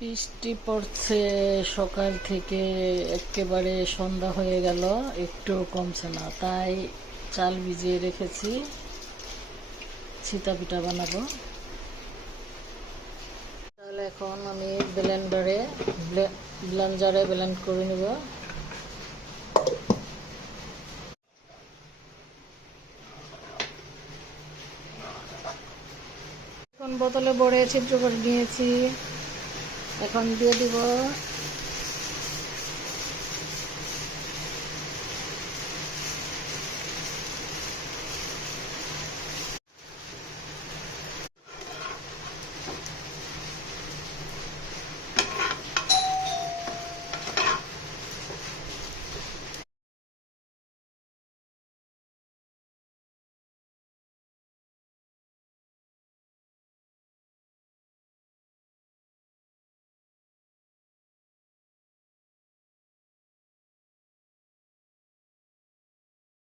বৃষ্টি পড়ছে সকাল থেকে, একেবারে সন্ধ্যা হয়ে গেল, একটু কমছে না। তাই চাল ভিজিয়ে রেখেছি, ছিতা পিঠা বানাবো। তাহলে এখন আমি ব্লেন্ডারে ব্লেন্ড করে নেব। এখন বোতলে ভরে ছিদ্র করে নিয়েছি। এখন দিয়ে দিব